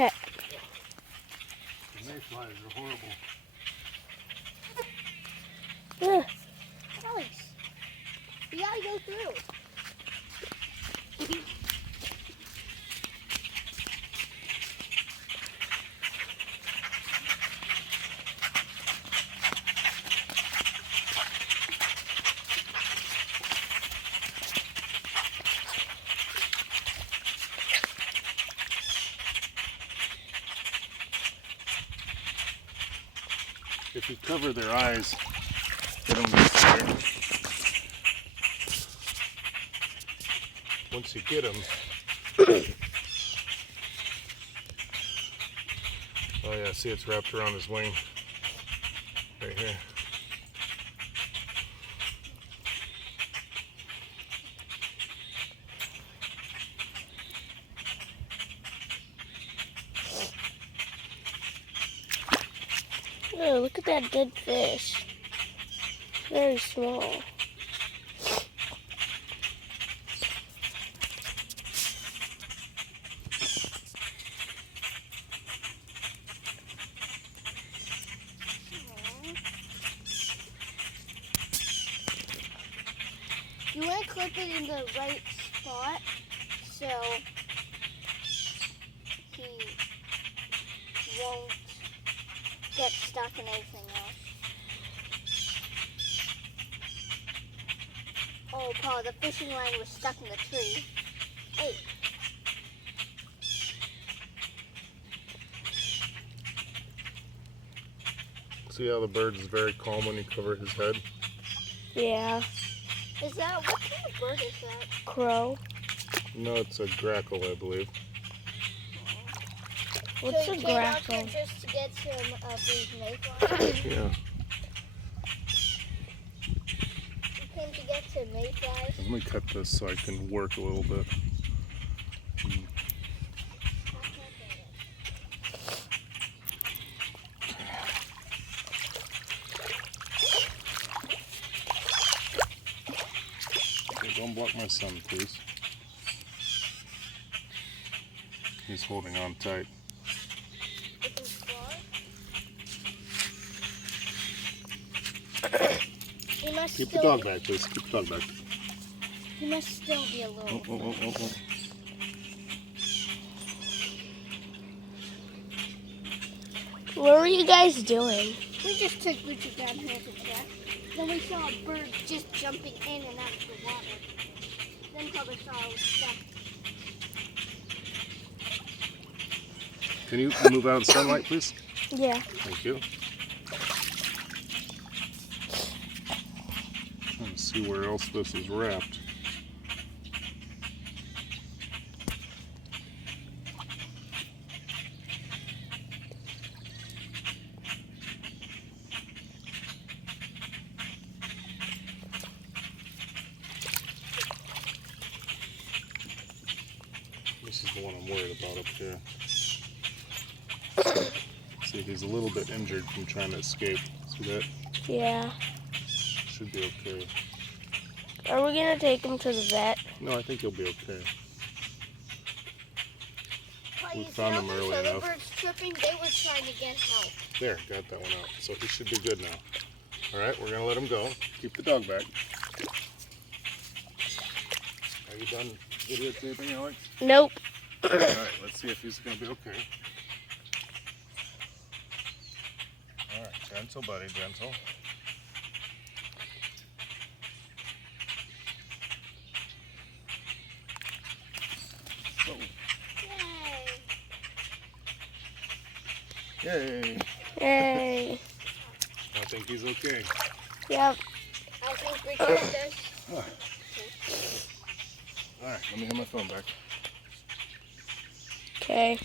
Okay. The mayflies are horrible. Ugh. Alex, we gotta go through. If you cover their eyes, they don't get scared. Once you get them, oh yeah, see it's wrapped around his wing, right here. Oh, look at that dead fish. Very small. You want to clip it in the right spot so he won't get stuck in anything else. Oh, Paul, the fishing line was stuck in the tree. Hey. See how the bird is very calm when you cover his head? Yeah. Is that, what kind of bird is that? Crow. No, it's a grackle, I believe. What's so a you came out grackle? here just to get some of these mayflies? Yeah. You came to get some mayflies? Let me cut this so I can work a little bit. Okay, don't block my son, please. He's holding on tight. He must Keep the still dog back, please. Keep the dog back. He must still be a little. Oh. What were you guys doing? We just took Richard down here to check. Then we saw a bird just jumping in and out of the water. Then Papa saw it was stuck. Can you move out of the sunlight, please? Yeah. Thank you. Let's see where else this is wrapped. This is the one I'm worried about up here. See, he's a little bit injured from trying to escape. See that? Yeah. Should be okay. Are we gonna take him to the vet? No, I think he'll be okay. We These found him other early enough. birds tripping, they were trying to get help. There, got that one out. So he should be good now. All right, we're gonna let him go. Keep the dog back. Are you done videotaping, Alex? Nope. All right, let's see if he's gonna be okay. All right, gentle, buddy, gentle. Oh. Yay! Yay! Hey. I think he's okay. Yep. I think Richard does. All right, let me have my phone back. Okay.